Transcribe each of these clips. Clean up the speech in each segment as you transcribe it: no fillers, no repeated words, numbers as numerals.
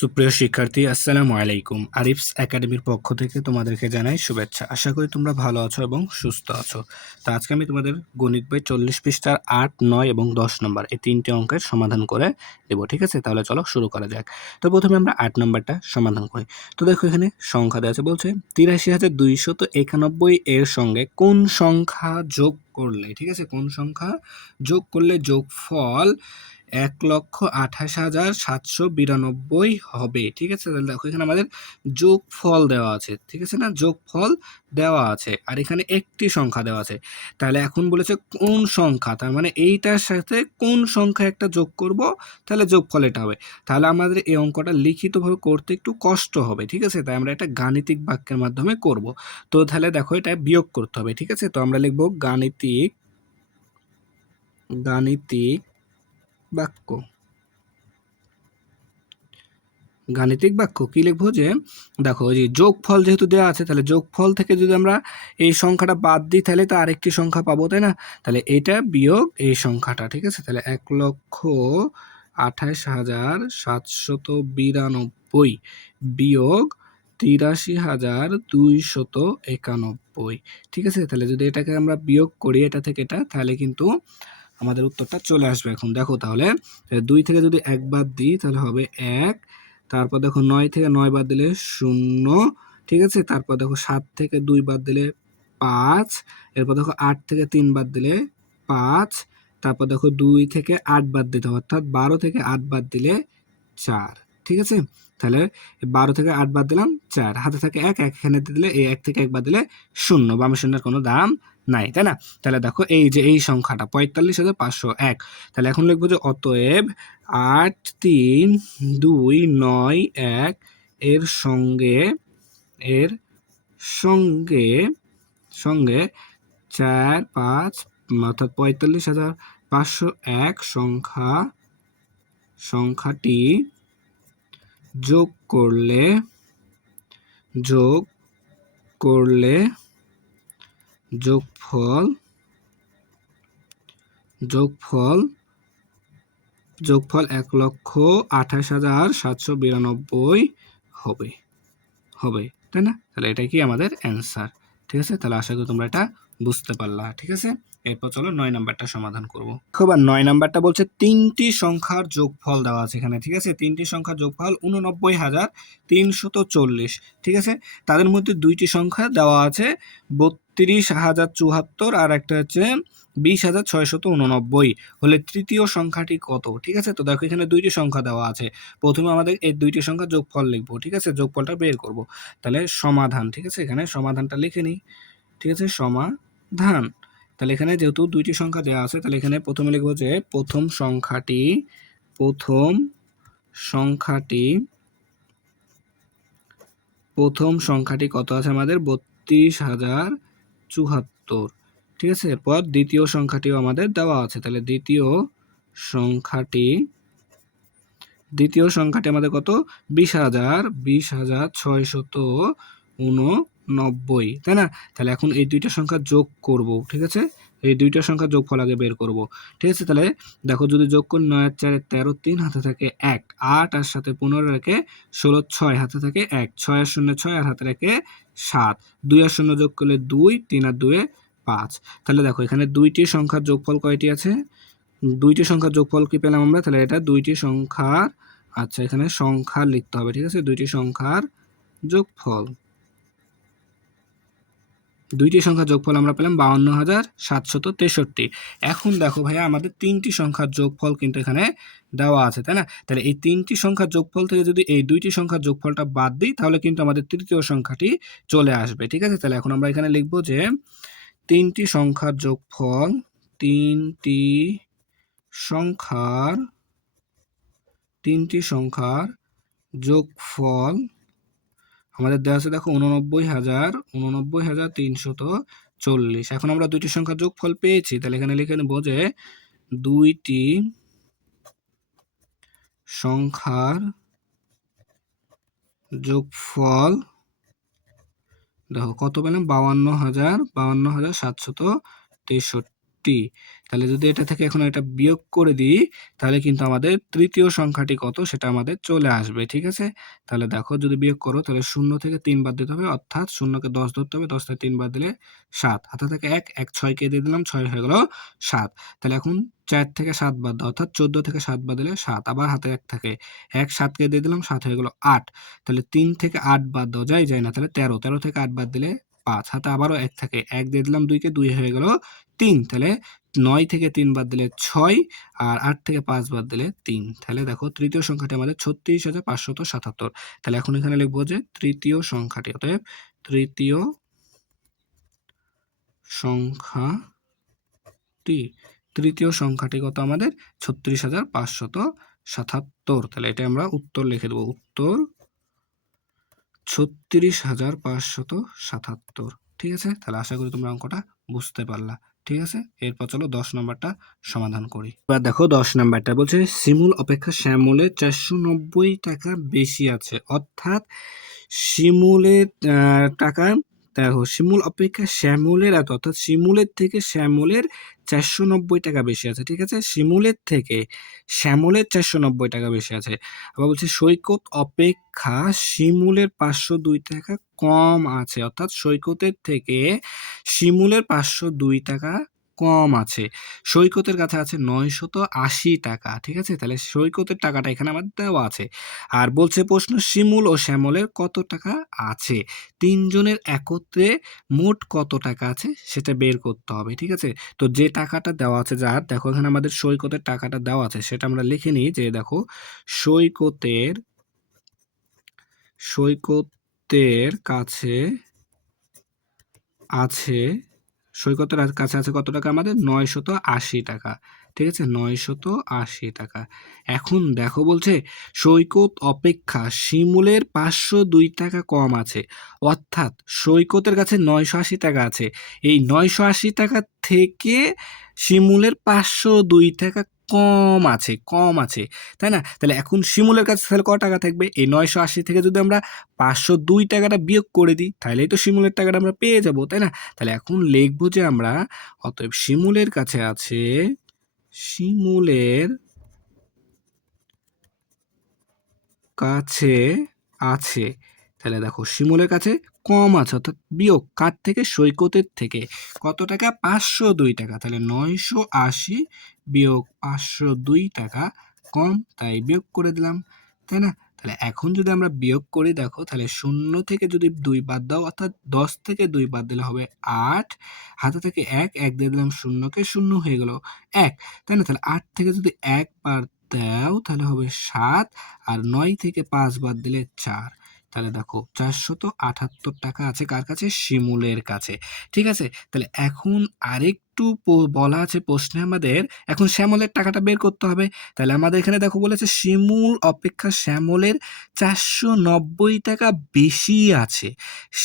সুপ্রিয় শিক্ষার্থী, আসসালামু আলাইকুম। আরিফস একাডেমির পক্ষ থেকে তোমাদেরকে জানাই শুভেচ্ছা। আশা করি তোমরা ভালো আছো এবং সুস্থ আছো। তো আজকে আমি তোমাদের গণিত বই 40 পৃষ্ঠার 8, 9 এবং 10 নম্বর এই তিনটি অঙ্কের সমাধান করে দেবো। ঠিক আছে, তাহলে চলো শুরু করা যাক। তো প্রথমে আমরা 8 নম্বরটা সমাধান করি। তো দেখো এখানে সংখ্যা দেওয়া আছে, বলছে 83,291 এর সঙ্গে কোন সংখ্যা যোগ করলে, ঠিক আছে, কোন সংখ্যা যোগ করলে যোগফল 1,28,792 হবে। ঠিক আছে, তাহলে দেখো এখানে আমাদের যোগফল দেওয়া আছে, ঠিক আছে না, যোগফল দেওয়া আছে আর এখানে একটি সংখ্যা দেওয়া আছে। তাহলে এখন বলেছে কোন সংখ্যা, তার মানে এইটার সাথে কোন সংখ্যা একটা যোগ করব, তাহলে যোগফল এটা হবে। তাহলে আমাদের এই অঙ্কটা লিখিতভাবে করতে একটু কষ্ট হবে, ঠিক আছে, তাই আমরা এটা গাণিতিক বাক্যের মাধ্যমে করব। তো তাহলে দেখো এটা বিয়োগ করতে হবে, ঠিক আছে। তো আমরা লিখব গাণিতিক বাক্য। গাণিতিক বাক্য কি লিখবো, যে দেখো যে যোগফল যেহেতু দেওয়া আছে, তাহলে যোগফল থেকে যদি আমরা এই সংখ্যাটা বাদ দিই তাহলে তো আরেকটি সংখ্যা পাবো, তাই না। তাহলে এটা বিয়োগ এই সংখ্যাটা, ঠিক আছে। তাহলে 1,28,792 বিয়োগ 83,291, ঠিক আছে। তাহলে যদি এটাকে আমরা বিয়োগ করি এটা থেকে এটা, তাহলে কিন্তু আমাদের উত্তরটা চলে আসবে। এখন দেখো তাহলে 2 থেকে যদি 1 বাদ দিই তাহলে হবে 1, তারপর দেখো 9 থেকে 9 বাদ দিলে 0, ঠিক আছে। তারপর দেখো 7 থেকে 2 বাদ দিলে 5, এরপর দেখো 8 থেকে 3 বাদ দিলে 5, তারপর দেখো 2 থেকে 8 বাদ দিতে হবে, অর্থাৎ 12 থেকে 8 বাদ দিলে 4, ঠিক আছে। তাহলে 12 থেকে 8 বাদ দিলাম 4, হাতে থাকে 1, এখানে দিলে এই 1 থেকে 1 বাদ দিলে 0, বাম শূন্যের কোনো দাম নাই, তাই না। তাহলে দেখো এই যে এই সংখ্যাটা 45,501, তাহলে এখন লিখবো যে অতএব 8,3,2,9,1 এর সঙ্গে সঙ্গে 4, 5 অর্থাৎ 45,501 সংখ্যাটি যোগ করলে যোগফল 1,28,792 হবে, তাই না। তাহলে এটাই কি আমাদের অ্যান্সার, ঠিক আছে। তাহলে আশা করি তোমরা এটা বুঝতে পারলা, ঠিক আছে। এরপর চলো 9 নাম্বারটা সমাধান করবো। খুব 9 নাম্বারটা বলছে 3টি সংখ্যার যোগফল দেওয়া আছে এখানে, ঠিক আছে। 3টি সংখ্যার যোগফল 89,340, ঠিক আছে। তাদের মধ্যে 2টি সংখ্যা দেওয়া আছে 32,074 আর একটা হচ্ছে 20,689, হলে তৃতীয় সংখ্যাটি কত, ঠিক আছে। তো দেখো এখানে 2টি সংখ্যা দেওয়া আছে, প্রথমে আমাদের এই 2টি সংখ্যার যোগফল লিখবো, ঠিক আছে, যোগফলটা বের করব। তাহলে সমাধান, ঠিক আছে, এখানে সমাধানটা লিখে নিই, ঠিক আছে, সমাধান। তাহলে এখানে যেহেতু 2টি সংখ্যা দেওয়া আছে, তাহলে এখানে প্রথমে লিখবো যে প্রথম সংখ্যাটি কত আছে আমাদের 32,074, ঠিক আছে। এরপর দ্বিতীয় সংখ্যাটিও আমাদের দেওয়া আছে, তাহলে দ্বিতীয় সংখ্যাটি আমাদের কত 20,689, তাই না। তাহলে এখন এই 2টা সংখ্যা যোগ করব, ঠিক আছে, এই 2টা সংখ্যা যোগফল আগে বের করব, ঠিক আছে। তাহলে দেখো যদি যোগ করি 9 আর 4 13, 3 হাতে থাকে 1, 8 আর সাথে 15 রেখে 16, 6 হাতে থাকে 1, 6 আর 0 6 আর হাতে রেখে 7, 2 আর 0 যোগ করলে 2, 3 আর 2 5। তাহলে দেখো এখানে 2টি সংখ্যার যোগফল কয়টি আছে, 2টি সংখ্যার যোগফল কি পেলাম আমরা, তাহলে এটা 2টি সংখ্যার, আচ্ছা এখানে সংখ্যা লিখতে হবে, ঠিক আছে, 2টি সংখ্যার যোগফল আমরা পেলাম 52,763। এখন দেখো ভাইয়া আমাদের 3টি সংখ্যার যোগফল কিন্তু এখানে দেওয়া আছে, তাই না। তাহলে এই 3টি সংখ্যার যোগফল থেকে যদি এই 2টি সংখ্যার যোগফলটা বাদ দিই তাহলে কিন্তু আমাদের তৃতীয় সংখ্যাটি চলে আসবে, ঠিক আছে। তাহলে এখন আমরা এখানে লিখবো যে 3টি সংখ্যার যোগফল, 3টি সংখ্যার যোগফল আমাদের দেওয়া আছে, দেখো 89,340। এখন আমরা 2টি সংখ্যার যোগফল পেয়েছি, তাহলে এখানে লিখে নেব যে 2টি সংখ্যার যোগফল, দেখো কত পেলাম 52,763, টি। তাহলে যদি এটা থেকে এখন এটা বিয়োগ করে দিই তাহলে কিন্তু আমাদের তৃতীয় সংখ্যাটি কত সেটা আমাদের চলে আসবে, ঠিক আছে? তাহলে দেখো যদি বিয়োগ করো তাহলে 0 থেকে 3 বাদ দিতে হবে, অর্থাৎ 0 কে 10 ধরতে হবে, 10 থেকে 3 বাদ দিলে 7। হাতে থেকে 1, 6 কে দিয়ে দিলাম, 6 হয়ে গেল 7। তাহলে এখন 4 থেকে 7 বাদ দাও, অর্থাৎ 14 থেকে 7 বাদ দিলে 7। আবার হাতে 1 থাকে, 1 7 কে দিয়ে দিলাম, 7 হয়ে গেল 8। তাহলে 3 থেকে 8 বাদ দাও, যায় না, তাহলে 13, 13 থেকে 8 বাদ দিলে 5। হাতে আবারও 1 থাকে, 1 দিয়ে দিলাম 2 কে, 2 হয়ে গেল 3। তাহলে 9 থেকে 3 বাদ দিলে 6, আর 8 থেকে 5 বাদ দিলে 3। তাহলে দেখো তৃতীয় সংখ্যাটি আমাদের 36,577। তাহলে এখন এখানে লিখবো যে তৃতীয় সংখ্যাটি, অতএব তৃতীয় সংখ্যাটি, তৃতীয় সংখ্যাটি কত আমাদের 36,577। তাহলে এটা আমরা উত্তর লিখে দেবো, উত্তর 36,577। ঠিক আছে? তাহলে আশা করি তোমরা অঙ্কটা বুঝতে পারলা। ঠিক আছে? এরপর চলো 10 নম্বরটা সমাধান করি। এবার দেখো 10 নম্বরটা বলছে শিমুল অপেক্ষা শ্যামলের 490 টাকা বেশি আছে। অর্থাৎ শিমুলের টাকা, দেখো শিমুল অপেক্ষা শ্যামলের অর্থাৎ শিমুলের থেকে শ্যামলের 490 টাকা বেশি আছে। ঠিক আছে? শিমুলের থেকে শ্যামলের 490 টাকা বেশি আছে। আবার বলছে সৈকত অপেক্ষা শিমুলের 502 টাকা কম আছে। অর্থাৎ সৈকতের থেকে শিমুলের 502 টাকা কম আছে। সৈকতের কাছে আছে 980 টাকা। ঠিক আছে? তাহলে সৈকতের টাকাটা এখানে আমার দেওয়া আছে। আর বলছে প্রশ্ন শিমুল ও শ্যামলের কত টাকা আছে। তিনজনের একত্রে মোট কত টাকা আছে সেটা বের করতে হবে। ঠিক আছে? তো যে টাকাটা দেওয়া আছে, যার দেখো এখানে আমাদের সৈকতের টাকাটা দেওয়া আছে, সেটা আমরা লিখে নিই যে দেখো সৈকতের কাছে আছে, সৈকতের কাছে আছে কত টাকা আমাদের 980 টাকা। ঠিক আছে? 980 টাকা। এখন দেখো বলছে সৈকত অপেক্ষা শিমুলের 502 টাকা কম আছে। অর্থাৎ সৈকতের কাছে 980 টাকা আছে, এই 980 টাকা থেকে শিমুলের 502 টাকা কম আছে, তাই না? তাহলে এখন শিমুলের কাছে তাহলে কত টাকা থাকবে, এই 980 থেকে যদি আমরা 502 টাকাটা বিয়োগ করে দিই তাহলেই তো শিমুলের টাকাটা আমরা পেয়ে যাব, তাই না? তাহলে এখন লিখবো যে আমরা অতএব শিমুলের কাছে আছে, শিমুলের কাছে আছে, তাহলে দেখো শিমুলের কাছে কম আছে, অর্থাৎ বিয়োগ কার থেকে, সৈকতের থেকে। কত টাকা? 502 টাকা। তাহলে 980 বিয়োগ 502 টাকা কম, তাই বিয়োগ করে দিলাম, তাই না? তাহলে এখন যদি আমরা বিয়োগ করি, দেখো তাহলে 0 থেকে যদি 2 বাদ দাও, অর্থাৎ 10 থেকে 2 বাদ দিলে হবে 8। হাতে থেকে 1 দিয়ে দিলাম, 0 কে 0 হয়ে গেল 1, তাই না? তাহলে 8 থেকে যদি 1 বাদ দাও তাহলে হবে 7, আর 9 থেকে 5 বাদ দিলে 4। তাহলে দেখো 478 টাকা আছে কার কাছে? শিমুলের কাছে। ঠিক আছে? তাহলে এখন আরেকটু বলা আছে প্রশ্নে আমাদের, এখন শ্যামলের টাকাটা বের করতে হবে। তাহলে আমাদের এখানে দেখো বলেছে শিমুল অপেক্ষা শ্যামলের 490 টাকা বেশি আছে।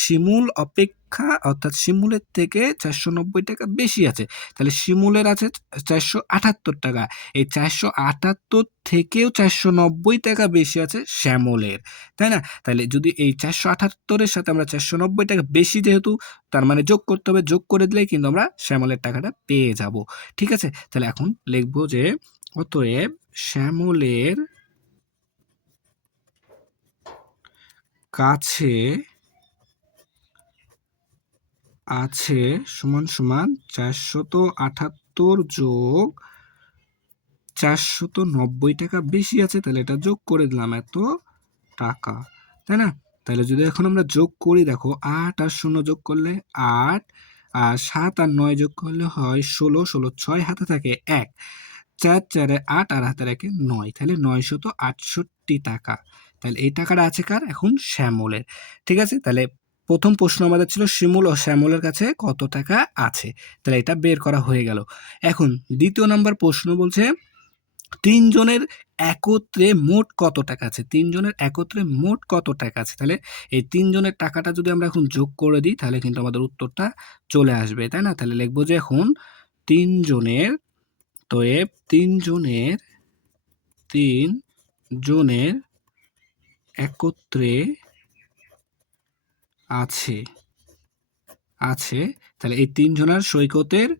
শিমুল অপেক্ষা অর্থাৎ শিমুলের থেকে 490 টাকা বেশি আছে। তাহলে শিমুলের আছে 478 টাকা। এই 478 থেকেও 490 টাকা বেশি আছে শ্যামলের, তাই না? তাহলে যদি এই 478-এর সাথে আমরা 490 টাকা বেশি, যেহেতু তার মানে যোগ করতে হবে, যোগ করে দিলেই কিন্তু আমরা শ্যামলের টাকাটা পেয়ে যাব। ঠিক আছে? তাহলে এখন লিখবো যে অতএব শ্যামলের কাছে আছে সমান সমান 478 যোগ 490 টাকা বেশি আছে। তাহলে এটা যোগ করে দিলাম, এত টাকা, তাই না? তাহলে যদি এখন আমরা যোগ করি, দেখো 8 আর 0 যোগ করলে 8, আর 7 আর 9 যোগ করলে হয় 16, 16 6 হাতে থাকে 1, 4 4 8 আর হাতে রাখে 9, তাহলে 968 টাকা। তাহলে এই টাকাটা আছে কার? এখন শ্যামলের। ঠিক আছে? তাহলে প্রথম প্রশ্ন আমাদের ছিল শিমুল ও শ্যামলের কাছে কত টাকা আছে। তাহলে এটা বের করা হয়ে গেল। এখন দ্বিতীয় নাম্বার প্রশ্ন বলছে তিনজনের একত্রে মোট কত টাকা আছে। তিনজনের একত্রে মোট কত টাকা আছে। তাহলে এই তিনজনের টাকাটা যদি আমরা এখন যোগ করে দিই তাহলে কিন্তু আমাদের উত্তরটা চলে আসবে, তাই না? তাহলে লিখবো যে এখন তিনজনের, তো তিনজনের একত্রে আছে, তাহলে এই তিনজনের সৈকতের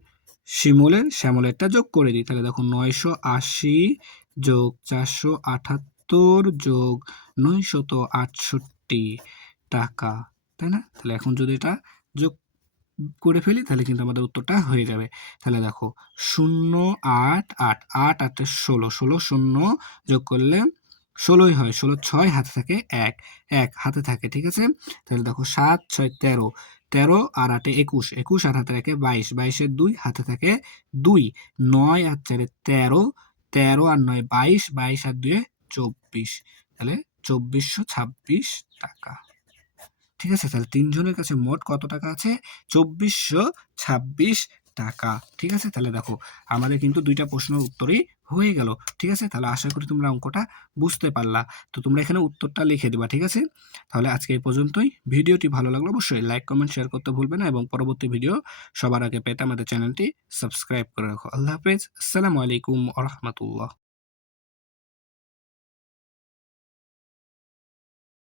শ্যামলেরটা যোগ করে দিই। তাহলে দেখো 980 যোগ 478 যোগ 968 টাকা, তাই না? তাহলে এখন যদি এটা যোগ করে ফেলি তাহলে কিন্তু আমাদের উত্তরটা হয়ে যাবে। তাহলে দেখো 088 8 8 16 16 শূন্য যোগ করলে 16ই হয়, 16 6 হাতে থাকে 1 1 হাতে থাকে, ঠিক আছে? তাহলে দেখো 7 6 13 13 আর 8 21 21 আর হাতে থাকে 22 22 এর 2 হাতে থাকে 2 9 আর 4 13 13 আর 9 22 22 আর 2 24, তাহলে 2426 টাকা। ঠিক আছে? তাহলে ৩ জনের কাছে মোট কত টাকা আছে? ২৪২৬ টাকা। ঠিক আছে? তাহলে দেখো আমাদের কিন্তু ২ টা প্রশ্নের উত্তরই হয়ে গেল। ঠিক আছে? তাহলে আশা করি তোমরা অঙ্কটা বুঝতে পারলা। তো তোমরা এখানে উত্তরটা লিখে দিবা। ঠিক আছে? তাহলে আজকে এই পর্যন্তই। ভিডিওটি ভালো লাগলে অবশ্যই লাইক, কমেন্ট, শেয়ার করতে ভুলবে না এবং পরবর্তী ভিডিও সবার আগে পেতে আমাদের চ্যানেলটি সাবস্ক্রাইব করে রাখো। আল্লাহ হাফেজ। আসসালামু আলাইকুম ওয়া রাহমাতুল্লাহ।